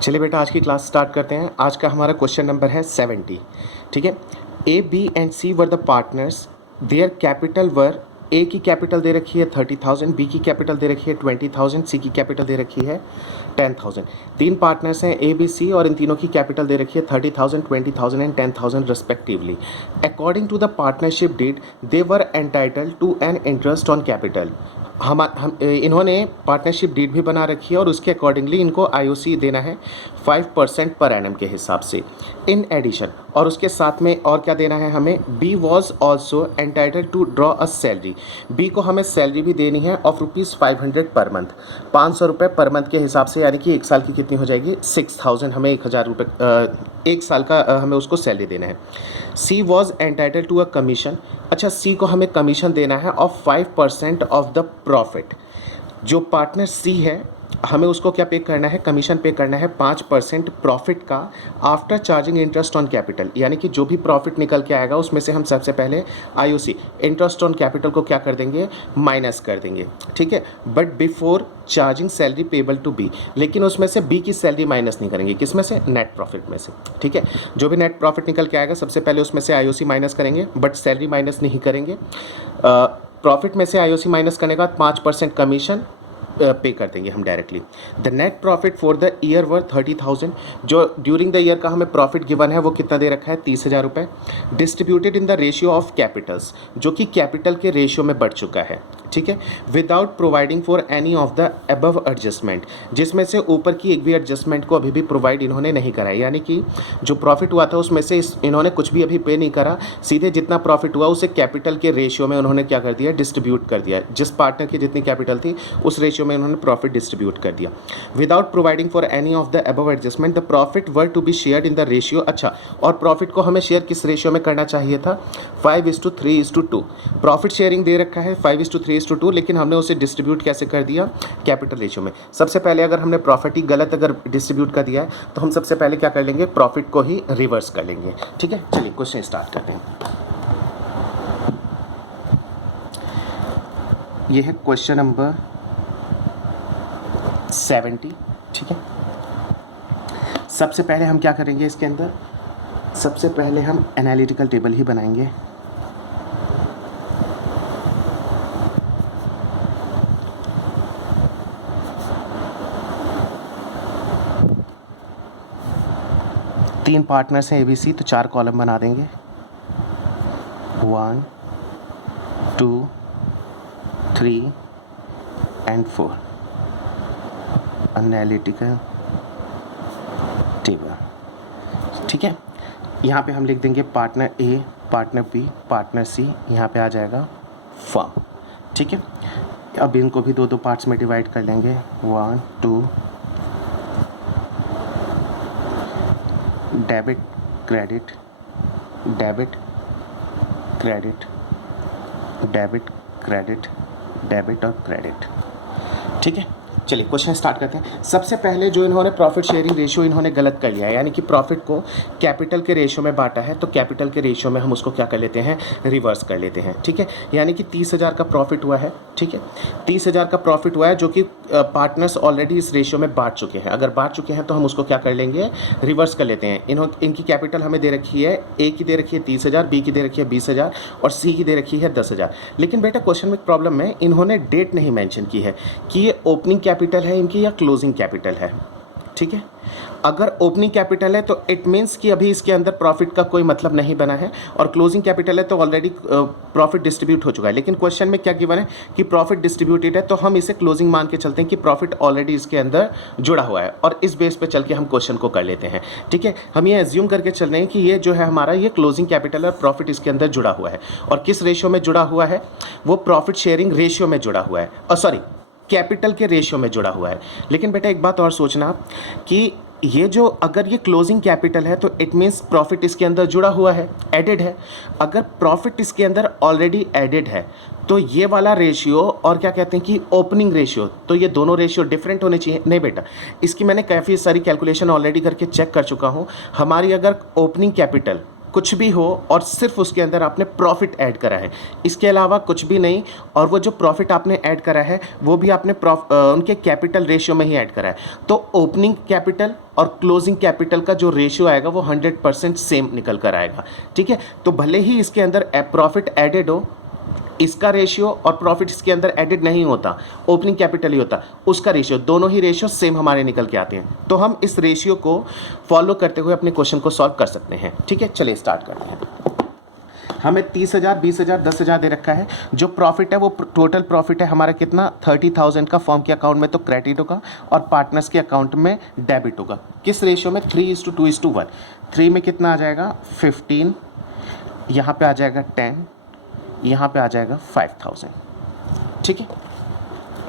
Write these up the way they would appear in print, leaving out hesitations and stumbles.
चलिए बेटा आज की क्लास स्टार्ट करते हैं। आज का हमारा क्वेश्चन नंबर है 70। ठीक है। A B and C were the partners, their capital were, A की कैपिटल दे रखी है 30,000, बी की कैपिटल दे रखी है 20,000, सी की कैपिटल दे रखी है 10,000। तीन पार्टनर्स हैं ए बी सी और इन तीनों की कैपिटल दे रखी है 30,000, 20,000 and 10,000 respectively. According to the partnership deed they were entitled to an interest on capital. हम इन्होंने पार्टनरशिप डीड भी बना रखी है और उसके अकॉर्डिंगली इनको आईओसी देना है 5% पर एनम के हिसाब से इन एडिशन। और उसके साथ में और क्या देना है हमें, B was also entitled to draw a salary. B को हमें सैलरी भी देनी है ऑफ ₹500 पर मंथ, 500 रुपये पर मंथ के हिसाब से, यानी कि एक साल की कितनी हो जाएगी 6,000। हमें 1,000 रुपये एक साल का हमें उसको सैलरी देना है। C was entitled to a commission. अच्छा, सी को हमें कमीशन देना है ऑफ 5% ऑफ द प्रॉफिट। जो पार्टनर सी है हमें उसको क्या पे करना है, कमीशन पे करना है 5% प्रॉफिट का after charging interest on capital. यानी कि जो भी प्रॉफिट निकल के आएगा उसमें से हम सबसे पहले आईओसी इंटरेस्ट ऑन कैपिटल को क्या कर देंगे, माइनस कर देंगे। ठीक है, but before charging salary payable to B, लेकिन उसमें से बी की सैलरी माइनस नहीं करेंगे। किस में से, नेट प्रॉफिट में से। ठीक है, जो भी नेट प्रॉफिट निकल के आएगा सबसे पहले उसमें से आईओसी माइनस करेंगे, बट सैलरी माइनस नहीं करेंगे। प्रॉफिट में से आईओसी माइनस करने के बाद 5% कमीशन पे कर देंगे हम directly. The net profit for the year वर 30,000। जो ड्यूरिंग द ईयर का हमें प्रॉफिट गिवन है वो कितना दे रखा है, 30,000 रुपये। Distributed in the ratio of Capitals, जो कि कैपिटल के रेशियो में बढ़ चुका है। ठीक है, without providing for any of the above adjustment, जिसमें से ऊपर की एक भी एडजस्टमेंट को अभी भी प्रोवाइड इन्होंने नहीं करा है। यानी कि जो प्रॉफिट हुआ था उसमें से इन्होंने कुछ भी अभी पे नहीं करा, सीधे जितना प्रॉफिट हुआ उसे कैपिटल के रेशियो में उन्होंने क्या कर दिया, डिस्ट्रीब्यूट कर दिया। जिस पार्टनर की जितनी कैपिटल थी उस रेशियो में उन्होंने प्रॉफिट डिस्ट्रीब्यूट कर दिया। Without providing for any of the above adjustment the profit were to be shared in the ratio. अच्छा, और प्रॉफिट को हमें शेयर किस रेशियो में करना चाहिए था, 5:3:2। प्रॉफिट शेयरिंग दे रखा है 5:3:2, लेकिन हमने उसे डिस्ट्रीब्यूट कैसे कर दिया, कैपिटल रेशियो में। सबसे पहले अगर हमने प्रॉफिट ही गलत अगर डिस्ट्रीब्यूट कर दिया है तो हम सबसे पहले क्या कर लेंगे, प्रॉफिट को ही रिवर्स कर लेंगे। ठीक है, चलिए क्वेश्चन स्टार्ट करते हैं। ये है क्वेश्चन नंबर 70। ठीक है, सबसे पहले हम क्या करेंगे इसके अंदर, सबसे पहले हम एनालिटिकल टेबल ही बनाएंगे। तीन पार्टनर्स हैं एबीसी, तो 4 कॉलम बना देंगे, 1 2 3 एंड 4 एनालिटिकल टेबल। ठीक है, यहाँ पे हम लिख देंगे पार्टनर ए, पार्टनर बी, पार्टनर सी, यहाँ पे आ जाएगा फर्म। ठीक है, अब इनको भी 2-2 पार्ट्स में डिवाइड कर लेंगे, 1 2, debit credit, debit credit, debit credit, debit और क्रेडिट। ठीक है, चलिए क्वेश्चन स्टार्ट करते हैं। सबसे पहले जो इन्होंने प्रॉफिट शेयरिंग रेशियो इन्होंने गलत कर लिया है, यानी कि प्रॉफिट को कैपिटल के रेशियो में बांटा है, तो कैपिटल के रेशियो में हम उसको क्या कर लेते हैं, रिवर्स कर लेते हैं। ठीक है, यानी कि 30,000 का प्रॉफिट हुआ है। ठीक है, 30,000 का प्रॉफिट हुआ है जो कि पार्टनर्स ऑलरेडी इस रेशियो में बांट चुके हैं। अगर बांट चुके हैं तो हम उसको क्या कर लेंगे, रिवर्स कर लेते हैं। इनकी कैपिटल हमें दे रखी है, ए की दे रखी है 30,000, बी की दे रखी है 20,000 और सी की दे रखी है 10,000। लेकिन बेटा क्वेश्चन में एक प्रॉब्लम है, इन्होंने डेट नहीं मेंशन की है कि ये ओपनिंग कैपिटल है इनकी या क्लोजिंग कैपिटल है। ठीक है, अगर ओपनिंग कैपिटल है तो इट मीन्स कि अभी इसके अंदर प्रॉफिट का कोई मतलब नहीं बना है, और क्लोजिंग कैपिटल है तो ऑलरेडी प्रॉफिट डिस्ट्रीब्यूट हो चुका है। लेकिन क्वेश्चन में क्या गिवन है कि प्रॉफिट डिस्ट्रीब्यूटेड है, तो हम इसे क्लोजिंग मान के चलते हैं कि प्रॉफिट ऑलरेडी इसके अंदर जुड़ा हुआ है, और इस बेस पे चल के हम क्वेश्चन को कर लेते हैं। ठीक है, हम ये एज्यूम करके चल रहे हैं कि ये जो है हमारा ये क्लोजिंग कैपिटल और प्रॉफिट इसके अंदर जुड़ा हुआ है, और किस रेशियो में जुड़ा हुआ है, वो प्रॉफिट शेयरिंग रेशियो में जुड़ा हुआ है, और सॉरी कैपिटल के रेशियो में जुड़ा हुआ है। लेकिन बेटा एक बात और सोचना कि ये जो अगर ये क्लोजिंग कैपिटल है तो इट मीन्स प्रॉफिट इसके अंदर जुड़ा हुआ है, एडेड है। अगर प्रॉफिट इसके अंदर ऑलरेडी एडेड है तो ये वाला रेशियो और क्या कहते हैं कि ओपनिंग रेशियो, तो ये दोनों रेशियो डिफरेंट होने चाहिए। नहीं बेटा, इसकी मैंने काफ़ी सारी कैलकुलेशन ऑलरेडी करके चेक कर चुका हूँ। हमारी अगर ओपनिंग कैपिटल कुछ भी हो और सिर्फ उसके अंदर आपने प्रॉफिट ऐड करा है, इसके अलावा कुछ भी नहीं। और वो जो प्रॉफिट आपने ऐड करा है वो भी आपने उनके कैपिटल रेशियो में ही ऐड करा है। तो ओपनिंग कैपिटल और क्लोजिंग कैपिटल का जो रेशियो आएगा वो 100% सेम निकल कर आएगा। ठीक है, तो भले ही इसके अंदर प्रॉफिट एडेड हो, इसका रेशियो और प्रॉफिट इसके अंदर एडेड नहीं होता, ओपनिंग कैपिटल ही होता, उसका रेशियो, दोनों ही रेशियो सेम हमारे निकल के आते हैं। तो हम इस रेशियो को फॉलो करते हुए अपने क्वेश्चन को सॉल्व कर सकते हैं। ठीक है, चलिए स्टार्ट करते हैं। हमें 30,000, 20,000, 10,000 दे रखा है। जो प्रॉफिट है वो टोटल प्रॉफिट है हमारा कितना, 30,000 का फर्म के अकाउंट में तो क्रेडिट होगा और पार्टनर्स के अकाउंट में डेबिट होगा। किस रेशियो में, 3:2:1। 3 में कितना आ जाएगा, 15, यहाँ पे आ जाएगा 10, यहाँ पे आ जाएगा 5,000। ठीक है,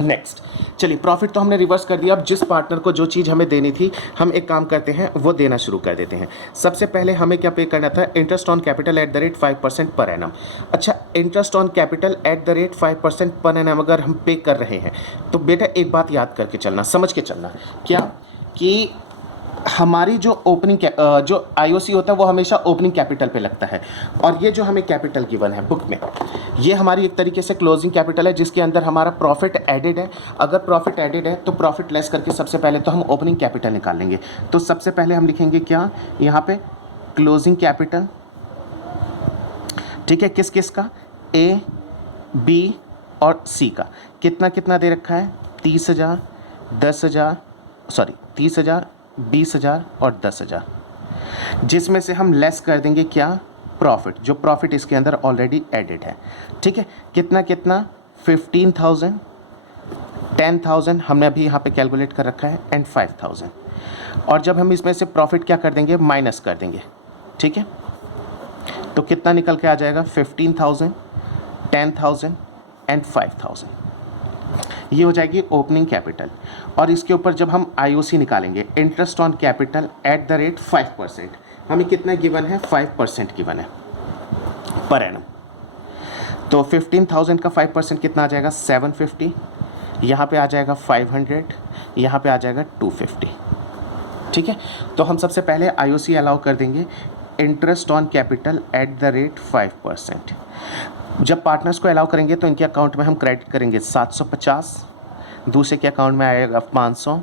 नेक्स्ट चलिए, प्रॉफिट तो हमने रिवर्स कर दिया। अब जिस पार्टनर को जो चीज़ हमें देनी थी, हम एक काम करते हैं, वो देना शुरू कर देते हैं। सबसे पहले हमें क्या पे करना था, interest on capital at the rate 5% per annum. अच्छा, interest on capital at the rate 5% per annum अगर हम पे कर रहे हैं तो बेटा एक बात याद करके चलना, समझ के चलना, क्या कि हमारी जो ओपनिंग जो आईओसी होता है वो हमेशा ओपनिंग कैपिटल पे लगता है। और ये जो हमें कैपिटल गिवन है बुक में, ये हमारी एक तरीके से क्लोजिंग कैपिटल है जिसके अंदर हमारा प्रॉफिट एडेड है। अगर प्रॉफिट एडेड है तो प्रॉफिट लेस करके सबसे पहले तो हम ओपनिंग कैपिटल निकाल लेंगे। तो सबसे पहले हम लिखेंगे क्या, यहाँ पे क्लोजिंग कैपिटल। ठीक है, किस किस का, ए, बी और सी का। कितना कितना दे रखा है, 30,000, 10,000, सॉरी 30,000, 20,000 और 10,000, जिसमें से हम लेस कर देंगे क्या, प्रॉफिट, जो प्रॉफिट इसके अंदर ऑलरेडी एडेड है। ठीक है, कितना कितना, 15,000, 10,000 हमने अभी यहाँ पे कैलकुलेट कर रखा है, एंड 5,000। और जब हम इसमें से प्रॉफिट क्या कर देंगे, माइनस कर देंगे। ठीक है, तो कितना निकल के आ जाएगा, 15,000, 10,000 एंड 5,000। ये हो जाएगी ओपनिंग कैपिटल। और इसके ऊपर जब हम आईओसी निकालेंगे, interest on capital at the rate 5%, हमें कितना गिवन है, 5% गिवन है पर एनम। तो 15,000 का 5% कितना आ जाएगा, 750, यहाँ पे आ जाएगा 500, यहाँ पे आ जाएगा 250। ठीक है, तो हम सबसे पहले आईओसी अलाउ कर देंगे, interest on capital at the rate 5%। जब पार्टनर्स को अलाउ करेंगे तो इनके अकाउंट में हम क्रेडिट करेंगे 750, दूसरे के अकाउंट में आएगा 500,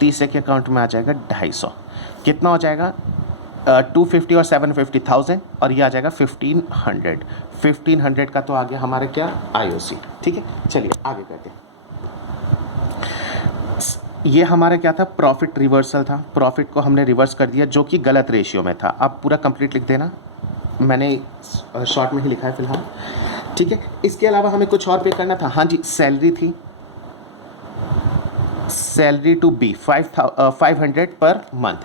तीसरे के अकाउंट में आ जाएगा 250। कितना हो जाएगा, 250 और 750, 1000, और ये आ जाएगा 1500। 1500 का तो आ गया हमारा क्या, आईओसी। ठीक है, चलिए आगे करते हैं। ये हमारा क्या था, प्रॉफिट रिवर्सल था। प्रॉफिट को हमने रिवर्स कर दिया जो कि गलत रेशियो में था। आप पूरा कंप्लीट लिख देना, मैंने शॉर्ट में ही लिखा है फिलहाल। ठीक है, इसके अलावा हमें कुछ और पे करना था। हाँ जी, सैलरी थी, सैलरी टू बी 500 पर मंथ।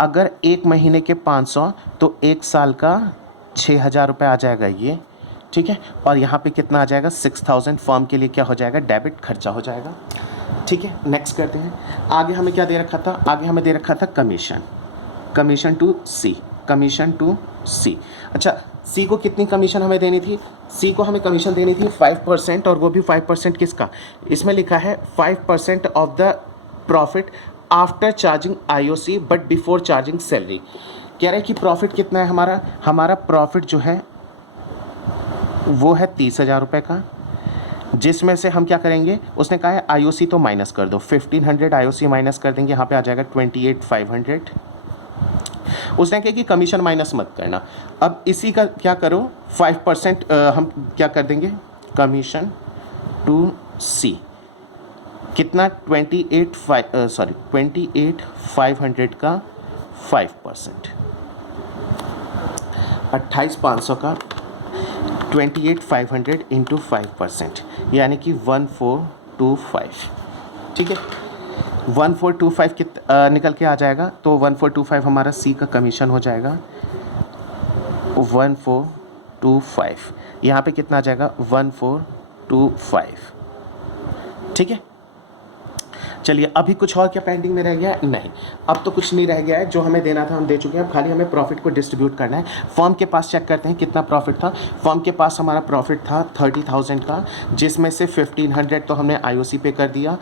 अगर एक महीने के 500 तो एक साल का 6,000 रुपये आ जाएगा ये। ठीक है, और यहाँ पे कितना आ जाएगा, 6,000 फर्म के लिए क्या हो जाएगा, डेबिट खर्चा हो जाएगा। ठीक है, नेक्स्ट करते हैं। आगे हमें क्या दे रखा था, आगे हमें दे रखा था commission, commission to C, commission to C. अच्छा, सी को कितनी कमीशन हमें देनी थी, सी को हमें कमीशन देनी थी 5%, और वो भी 5% किसका, इसमें लिखा है 5% of the profit after charging IOC but before charging salary. कह रहे हैं कि प्रॉफिट कितना है हमारा, हमारा प्रॉफिट जो है वो है 30,000 रुपये का, जिसमें से हम क्या करेंगे, उसने कहा है आईओसी तो माइनस कर दो, 1500 आईओसी माइनस कर देंगे, यहाँ पे आ जाएगा 28,500। उसने कहा कि कमीशन माइनस मत करना। अब इसी का क्या करो, 5% हम क्या कर देंगे, कमीशन टू सी, कितना, 28,500 का 5%, 28,500 का 28,500 इंटू 5%, यानी कि 1425। ठीक है, 1425 निकल के आ जाएगा। तो 1425 हमारा सी का कमीशन हो जाएगा, 1425। यहाँ पे कितना आ जाएगा, 1425। ठीक है, चलिए, अभी कुछ और क्या पेंडिंग में रह गया है? नहीं, अब तो कुछ नहीं रह गया है। जो हमें देना था हम दे चुके हैं, अब खाली हमें प्रॉफिट को डिस्ट्रीब्यूट करना है। फर्म के पास चेक करते हैं कितना प्रॉफिट था। फर्म के पास हमारा प्रॉफिट था 30,000 का, जिसमें से 1500 तो हमने आईओसी पे कर दिया,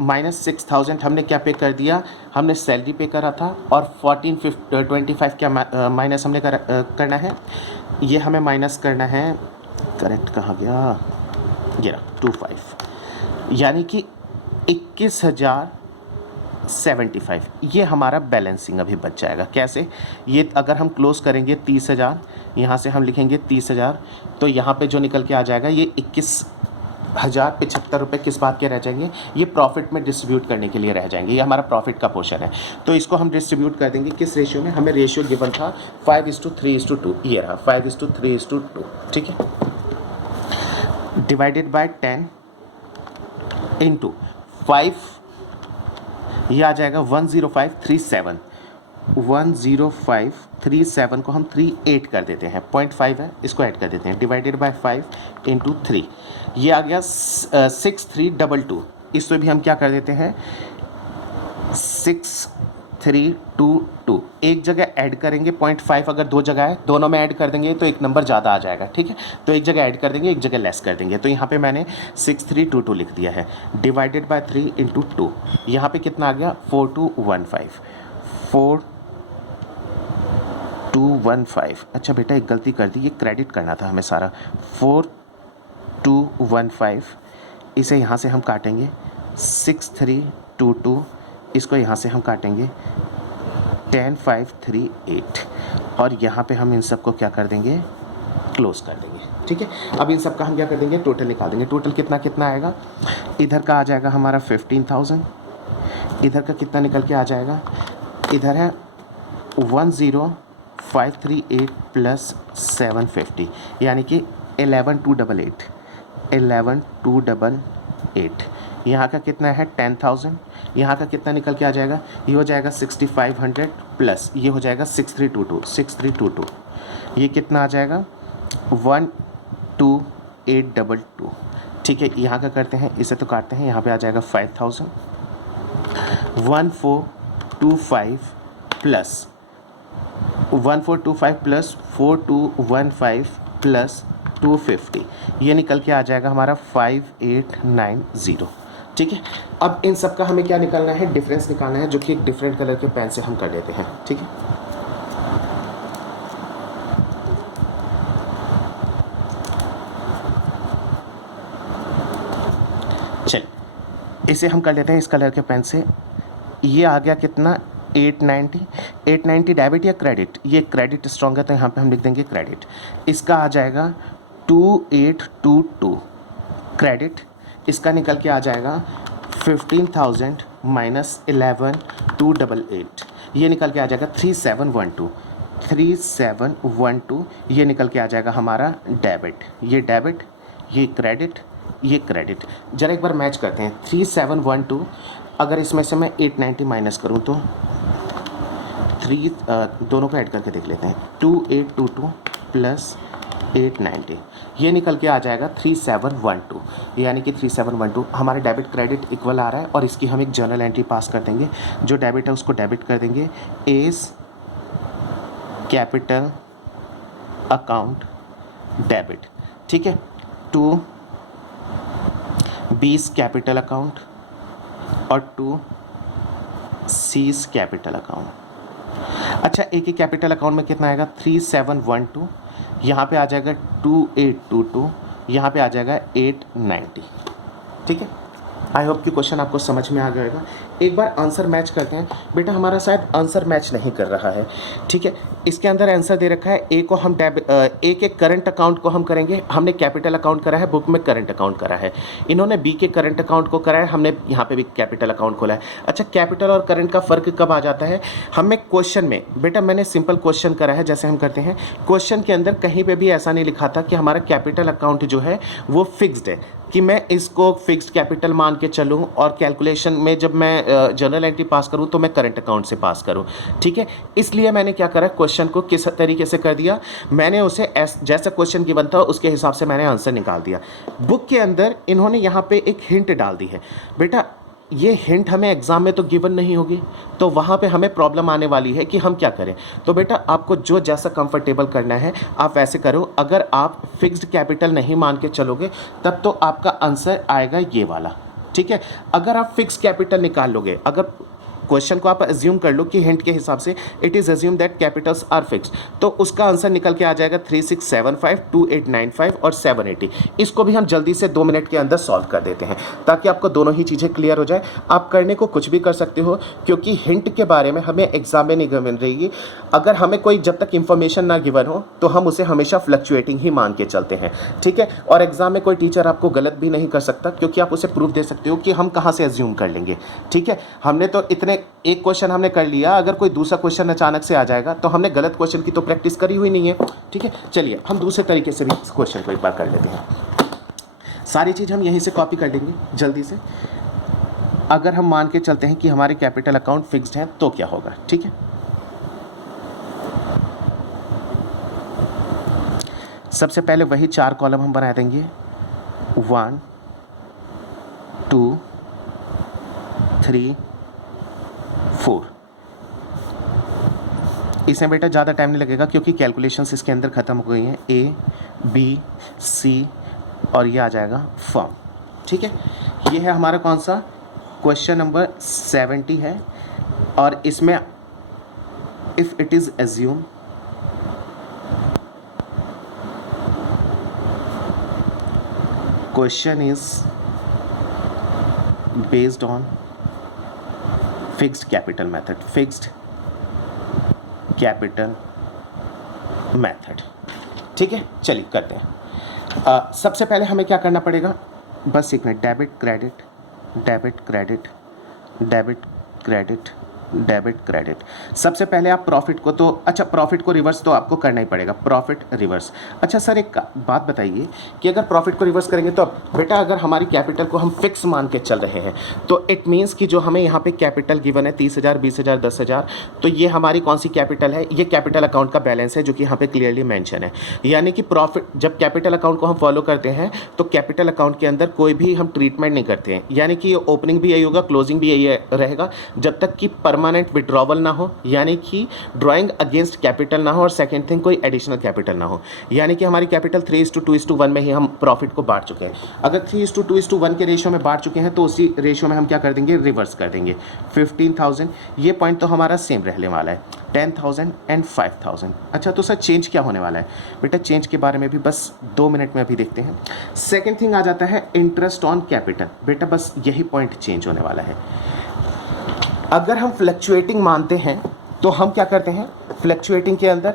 माइनस 6000 हमने क्या पे कर दिया, हमने सैलरी पे करा था, और 1425 क्या माइनस हमने करना है, ये हमें माइनस करना है, करेक्ट कहाँ गया, ये रहा 25, यानी कि 21,075 ये हमारा बैलेंसिंग अभी बच जाएगा। कैसे? ये अगर हम क्लोज करेंगे 30,000, यहाँ से हम लिखेंगे 30,000, तो यहाँ पे जो निकल के आ जाएगा ये 21,075 रुपये किस बात के रह जाएंगे, ये प्रॉफिट में डिस्ट्रीब्यूट करने के लिए रह जाएंगे। ये हमारा प्रॉफिट का पोर्शन है, तो इसको हम डिस्ट्रीब्यूट कर देंगे किस रेशियो में, हमें रेशियो गिवन था 5:3:2, ये रहा 5:3:2, ठीक है, डिवाइडेड बाय 10 इंटू 5, ये आ जाएगा 10537, 10537 को हम 38 कर देते हैं, 0.5 है, इसको ऐड कर देते हैं, डिवाइडेड बाय 5 इंटू 3, ये आ गया 6322, इससे भी हम क्या कर देते हैं 6322, एक जगह ऐड करेंगे 0.5, अगर दो जगह है दोनों में ऐड कर देंगे तो एक नंबर ज़्यादा आ जाएगा, ठीक है, तो एक जगह ऐड कर देंगे, एक जगह लेस कर देंगे, तो यहाँ पे मैंने 6322 लिख दिया है, डिवाइडेड बाय 3 इंटू 2, यहाँ पे कितना आ गया 4215, अच्छा बेटा एक गलती कर दी, ये क्रेडिट करना था हमें सारा, 4215, इसे यहाँ से हम काटेंगे 6322, इसको यहाँ से हम काटेंगे 10538, और यहाँ पे हम इन सब को क्या कर देंगे, क्लोज कर देंगे, ठीक है। अब इन सब का हम क्या कर देंगे, टोटल निकाल देंगे, टोटल कितना कितना आएगा, इधर का आ जाएगा हमारा 15,000, इधर का कितना निकल के आ जाएगा, इधर है 10538 प्लस 750, यानी कि 11,288, यहाँ का कितना है 10,000, यहाँ का कितना निकल के आ जाएगा, ये हो जाएगा 6500 प्लस ये हो जाएगा 6322, ये कितना आ जाएगा 12822, ठीक है। यहाँ का करते हैं, इसे तो काटते हैं, यहाँ पे आ जाएगा 5000, 1425 प्लस 1425 प्लस 4215 प्लस 250, ये निकल के आ जाएगा हमारा 5890, ठीक है। अब इन सब का हमें क्या निकालना है, डिफरेंस निकालना है, जो कि एक डिफरेंट कलर के पेन से हम कर लेते हैं, ठीक है। चलिए इसे हम कर लेते हैं इस कलर के पेन से, ये आ गया कितना 890 डेबिट या क्रेडिट, ये क्रेडिट स्ट्रॉन्ग है तो यहाँ पे हम लिख देंगे क्रेडिट, इसका आ जाएगा 2822 क्रेडिट, इसका निकल के आ जाएगा 15,000 माइनस 11,288, ये निकल के आ जाएगा 3712, ये निकल के आ जाएगा हमारा डेबिट, ये डेबिट, ये क्रेडिट, ये क्रेडिट। जरा एक बार मैच करते हैं, 3712 अगर इसमें से मैं 890 माइनस करूँ तो दोनों को ऐड करके देख लेते हैं, 2822 प्लस 890, ये निकल के आ जाएगा 3712, यानी कि 3712 हमारे डेबिट क्रेडिट इक्वल आ रहा है, और इसकी हम एक जर्नल एंट्री पास कर देंगे, जो डेबिट है उसको डेबिट कर देंगे, एज कैपिटल अकाउंट डेबिट, ठीक है, टू बीस कैपिटल अकाउंट और टू सीज कैपिटल अकाउंट। अच्छा, एक ही कैपिटल अकाउंट में कितना आएगा 3712, यहाँ पे आ जाएगा 2822, यहाँ पे आ जाएगा 890, ठीक है। आई होप कि क्वेश्चन आपको समझ में आ गया होगा। एक बार आंसर मैच करते हैं, बेटा हमारा शायद आंसर मैच नहीं कर रहा है, ठीक है। इसके अंदर आंसर दे रखा है, ए को हम ए के करंट अकाउंट को हम करेंगे, हमने कैपिटल अकाउंट करा है, बुक में करंट अकाउंट करा है, इन्होंने बी के करंट अकाउंट को करा है, हमने यहाँ पे भी कैपिटल अकाउंट खोला है। अच्छा, कैपिटल और करंट का फ़र्क कब आ जाता है, हमें क्वेश्चन में, बेटा मैंने सिंपल क्वेश्चन करा है, जैसे हम करते हैं क्वेश्चन के अंदर कहीं पर भी ऐसा नहीं लिखा था कि हमारा कैपिटल अकाउंट जो है वो फिक्स्ड है, कि मैं इसको फिक्स्ड कैपिटल मान के चलूँ और कैलकुलेशन में जब मैं जनरल एंट्री पास करूँ तो मैं करंट अकाउंट से पास करूँ, ठीक है। इसलिए मैंने क्या करा, क्वेश्चन को किस तरीके से कर दिया, मैंने उसे जैसा क्वेश्चन गिवन था उसके हिसाब से मैंने आंसर निकाल दिया। बुक के अंदर इन्होंने यहाँ पे एक हिंट डाल दी है, बेटा ये हिंट हमें एग्ज़ाम में तो गिवन नहीं होगी, तो वहाँ पे हमें प्रॉब्लम आने वाली है कि हम क्या करें। तो बेटा आपको जो जैसा कंफर्टेबल करना है आप वैसे करो। अगर आप फिक्स्ड कैपिटल नहीं मान के चलोगे तब तो आपका आंसर आएगा ये वाला, ठीक है। अगर आप फिक्स कैपिटल निकाल लोगे, अगर क्वेश्चन को आप अज्यूम कर लो कि हिंट के हिसाब से it is assume that capitals are fixed, तो उसका आंसर निकल के आ जाएगा 3675, 2895 और 780। इसको भी हम जल्दी से 2 मिनट के अंदर सॉल्व कर देते हैं ताकि आपको दोनों ही चीज़ें क्लियर हो जाए। आप करने को कुछ भी कर सकते हो क्योंकि हिंट के बारे में हमें एग्जाम में नहीं गिवन रहेगी। अगर हमें कोई जब तक इंफॉर्मेशन ना गिवन हो तो हम उसे हमेशा फ्लक्चुएटिंग ही मान के चलते हैं, ठीक है। और एग्जाम में कोई टीचर आपको गलत भी नहीं कर सकता क्योंकि आप उसे प्रूफ दे सकते हो कि हम कहाँ से अज्यूम कर लेंगे, ठीक है। हमने तो इतने एक क्वेश्चन हमने कर लिया, अगर कोई दूसरा क्वेश्चन अचानक से आ जाएगा तो हमने गलत क्वेश्चन की तो प्रैक्टिस करी हुई नहीं है, ठीक है। चलिए हम दूसरे तरीके से भी इस क्वेश्चन को एक बार कर लेते हैं। सारी चीज़ हम यहीं से कॉपी कर लेंगे जल्दी से। अगर हम मान के चलते हैं कि हमारे कैपिटल अकाउंट फिक्स्ड हैं तो क्या होगा, ठीक है। सबसे पहले वही 4 कॉलम हम बना देंगे, 1 2 3 4। इसमें बेटा ज़्यादा टाइम नहीं लगेगा क्योंकि कैलकुलेशंस इसके अंदर ख़त्म हो गई हैं। ए बी सी और ये आ जाएगा फॉर्म, ठीक है। ये है हमारा कौन सा क्वेश्चन नंबर 70 है। और इसमें if it is assume question is based on fixed capital method, fixed capital method, ठीक है। चलिए करते हैं। सबसे पहले हमें क्या करना पड़ेगा, बस एक minute, debit credit debit credit debit credit debit credit. सबसे पहले आप प्रॉफिट को तो, अच्छा प्रॉफिट को रिवर्स तो आपको करना ही पड़ेगा, प्रॉफिट रिवर्स। अच्छा सर एक बात बताइए कि अगर प्रॉफिट को रिवर्स करेंगे तो बेटा अगर हमारी कैपिटल को हम फिक्स मान के चल रहे हैं तो इट मीन्स कि जो हमें यहाँ पे कैपिटल गिवन है 30,000, 20,000, 10,000, तो ये हमारी कौन सी कैपिटल है, ये कैपिटल अकाउंट का बैलेंस है जो कि यहाँ पे क्लियरली मेंशन है। यानी कि प्रॉफिट, जब कैपिटल अकाउंट को हम फॉलो करते हैं तो कैपिटल अकाउंट के अंदर कोई भी हम ट्रीटमेंट नहीं करते हैं। यानी कि ओपनिंग भी यही होगा, क्लोजिंग भी यही रहेगा, जब तक कि परमानेंट विड्रॉवल ना हो, यानी कि ड्राइंग अगेंस्ट कैपिटल ना हो, और सेकंड थिंग कोई एडिशनल कैपिटल ना हो। यानी कि हमारी कैपिटल 3:2:1 में ही हम प्रॉफिट को बांट चुके हैं। अगर 3:2:1 के रेशियो में बांट चुके हैं तो उसी रेशियो में हम क्या कर देंगे, रिवर्स कर देंगे। 15,000 ये पॉइंट तो हमारा सेम रहने वाला है, 10,000 एंड 5,000। अच्छा तो सर चेंज क्या होने वाला है, बेटा चेंज के बारे में भी बस 2 मिनट में अभी देखते हैं। सेकेंड थिंग आ जाता है इंटरेस्ट ऑन कैपिटल। बेटा बस यही पॉइंट चेंज होने वाला है। अगर हम फ्लक्चुएटिंग मानते हैं तो हम क्या करते हैं, फ्लक्चुएटिंग के अंदर,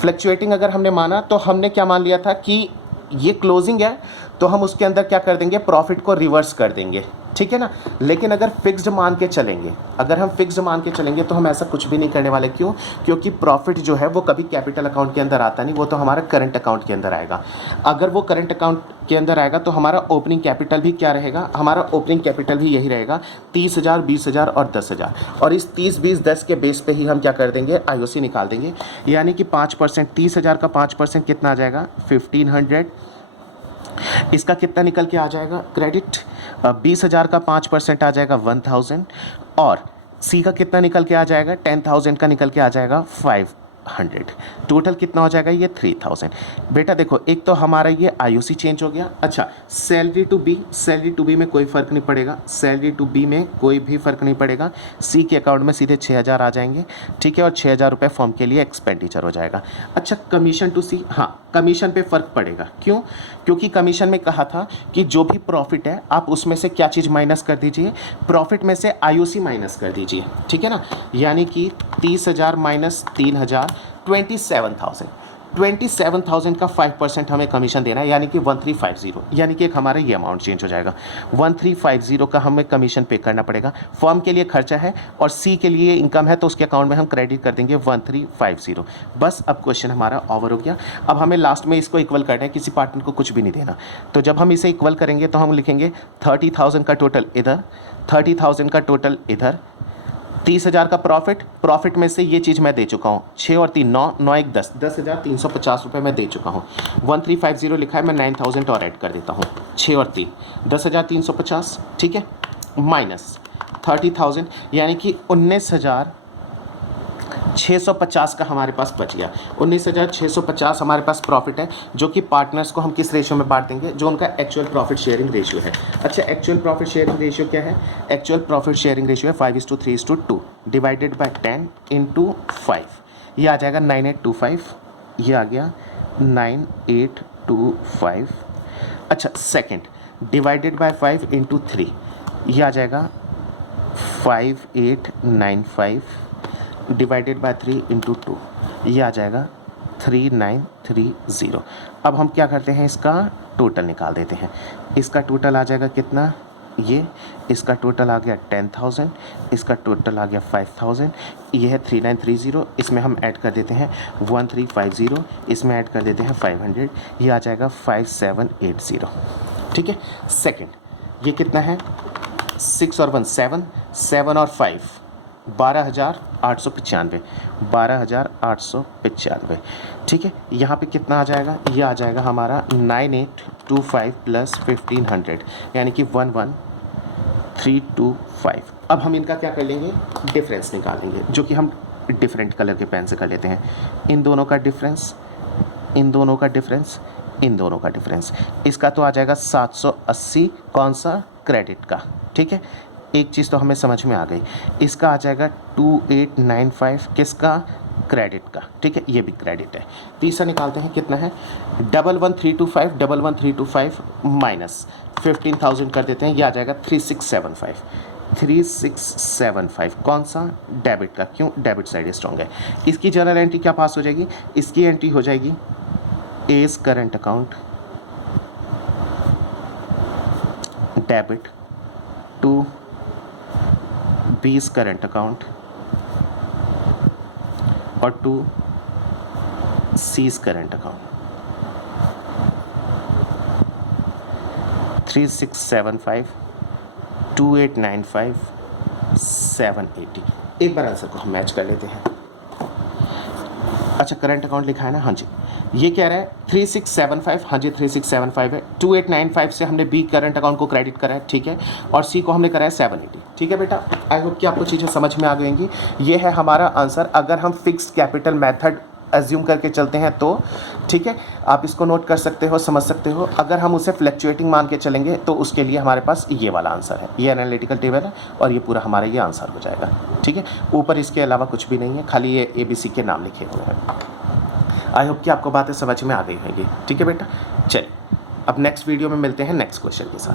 फ्लक्चुएटिंग अगर हमने माना तो हमने क्या मान लिया था कि ये क्लोजिंग है तो हम उसके अंदर क्या कर देंगे, प्रॉफिट को रिवर्स कर देंगे, ठीक है ना। लेकिन अगर फिक्स्ड मान के चलेंगे, अगर हम फिक्स्ड मान के चलेंगे तो हम ऐसा कुछ भी नहीं करने वाले। क्यों, क्योंकि प्रॉफिट जो है वो कभी कैपिटल अकाउंट के अंदर आता नहीं, वो तो हमारा करंट अकाउंट के अंदर आएगा। अगर वो करंट अकाउंट के अंदर आएगा तो हमारा ओपनिंग कैपिटल भी क्या रहेगा, हमारा ओपनिंग कैपिटल भी यही रहेगा 30,000, 20,000 और 10,000। और इस 30, 20, 10 के बेस पे ही हम क्या कर देंगे, आईओसी निकाल देंगे। यानी कि 5%, 30,000 का 5% कितना आ जाएगा, 1500। इसका कितना निकल के आ जाएगा क्रेडिट, 20,000 का 5% आ जाएगा 1,000। और सी का कितना निकल के आ जाएगा, 10,000 का निकल के आ जाएगा 500। टोटल कितना हो जाएगा, ये 3,000। बेटा देखो एक तो हमारा ये आईओसी चेंज हो गया। अच्छा salary to be, salary to be में कोई फ़र्क नहीं पड़ेगा, सैलरी टू बी में कोई भी फ़र्क नहीं पड़ेगा। सी के अकाउंट में सीधे 6,000 आ जाएंगे, ठीक है। और 6,000 रुपये फॉर्म के लिए एक्सपेंडिचर हो जाएगा। अच्छा कमीशन टू सी, हाँ कमीशन पे फ़र्क पड़ेगा। क्यों, क्योंकि कमीशन में कहा था कि जो भी प्रॉफिट है आप उसमें से क्या चीज़ माइनस कर दीजिए, प्रॉफिट में से आईओसी माइनस कर दीजिए, ठीक है ना। यानी कि 30,000 माइनस 3,000, 27,000। 27,000 का 5% हमें कमीशन देना है, यानी कि 1350। यानी कि एक हमारा ये अमाउंट चेंज हो जाएगा, 1350 का हमें कमीशन पे करना पड़ेगा। फॉर्म के लिए खर्चा है और सी के लिए इनकम है तो उसके अकाउंट में हम क्रेडिट कर देंगे 1350। बस अब क्वेश्चन हमारा ओवर हो गया। अब हमें लास्ट में इसको इक्वल करना है, किसी पार्टनर को कुछ भी नहीं देना। तो जब हम इसे इक्वल करेंगे तो हम लिखेंगे 30,000 का टोटल इधर, 30,000 का टोटल इधर, 30,000 का प्रॉफिट, प्रॉफिट में से ये चीज़ मैं दे चुका हूँ, 6 और 3 9, 9 1 10, 10,350 रुपये मैं दे चुका हूँ। 1350 लिखा है, मैं 9,000 और ऐड कर देता हूँ, 6 और 3 10,350, ठीक है। माइनस 30,000 यानी कि 19,650 का हमारे पास बच गया। 19,650 हमारे पास प्रॉफिट है, जो कि पार्टनर्स को हम किस रेशियो में बांट देंगे, जो उनका एक्चुअल प्रॉफिट शेयरिंग रेशियो है। अच्छा, एक्चुअल प्रॉफिट शेयरिंग रेशियो क्या है? एक्चुअल प्रॉफिट शेयरिंग रेशियो है 5:3:2 डिवाइडेड बाय 10 इंटू 5, ये आ जाएगा 9825, ये आ गया 9825। अच्छा, सेकेंड डिवाइडेड बाय 5 इंटू 3, ये आ जाएगा 5895 डिवाइडेड बाय 3 इंटू 2, ये आ जाएगा 3930। अब हम क्या करते हैं, इसका टोटल निकाल देते हैं। इसका टोटल आ जाएगा कितना, ये इसका टोटल आ गया 10,000, इसका टोटल आ गया 5,000, ये है 3930, इसमें हम ऐड कर देते हैं 1350, इसमें ऐड कर देते हैं 500, ये आ जाएगा 5780। ठीक है। सेकंड, ये कितना है, 6 और 1 7, 7 और 5 12,895, 12,895। ठीक है। यहाँ पे कितना आ जाएगा, ये आ जाएगा हमारा 9825 प्लस 1500 यानी कि 11,325। अब हम इनका क्या कर लेंगे, डिफरेंस निकालेंगे, जो कि हम डिफरेंट कलर के पेन से कर लेते हैं। इन दोनों का डिफरेंस, इन दोनों का डिफरेंस, इन दोनों का डिफरेंस, इसका तो आ जाएगा 780, कौन सा, क्रेडिट का। ठीक है। एक चीज़ तो हमें समझ में आ गई, इसका आ जाएगा 2895, किसका, क्रेडिट का। ठीक है, ये भी क्रेडिट है। तीसरा निकालते हैं, कितना है, 11325, 11325 माइनस 15,000 कर देते हैं, ये आ जाएगा 3675, 3675 कौन सा, डेबिट का। क्यों, डेबिट साइड स्ट्रॉन्ग है। इसकी जनरल एंट्री क्या पास हो जाएगी, इसकी एंट्री हो जाएगी as current account debit to B's current account और टू सीज करंट अकाउंट। 3675, 2895, 780। एक बार आंसर को हम मैच कर लेते हैं। अच्छा, करंट अकाउंट लिखा है ना, हाँ जी। ये कह रहा है 3675, हाँ जी 3675 है। 2895 से हमने बी करंट अकाउंट को क्रेडिट करा है, ठीक है, और सी को हमने करा है 780। ठीक है बेटा, आई होप कि आपको चीज़ें समझ में आ गई होंगी। ये है हमारा आंसर, अगर हम फिक्स्ड कैपिटल मेथड एज्यूम करके चलते हैं तो। ठीक है, आप इसको नोट कर सकते हो, समझ सकते हो। अगर हम उसे फ्लक्चुएटिंग मान के चलेंगे तो उसके लिए हमारे पास ये वाला आंसर है, ये एनालिटिकल टेबल है और ये पूरा हमारा ये आंसर हो जाएगा। ठीक है, ऊपर इसके अलावा कुछ भी नहीं है, खाली ये ABC के नाम लिखे हुए हैं। आई होप कि आपको बातें समझ में आ गई होंगी। ठीक है बेटा, चलिए अब नेक्स्ट वीडियो में मिलते हैं नेक्स्ट क्वेश्चन के साथ।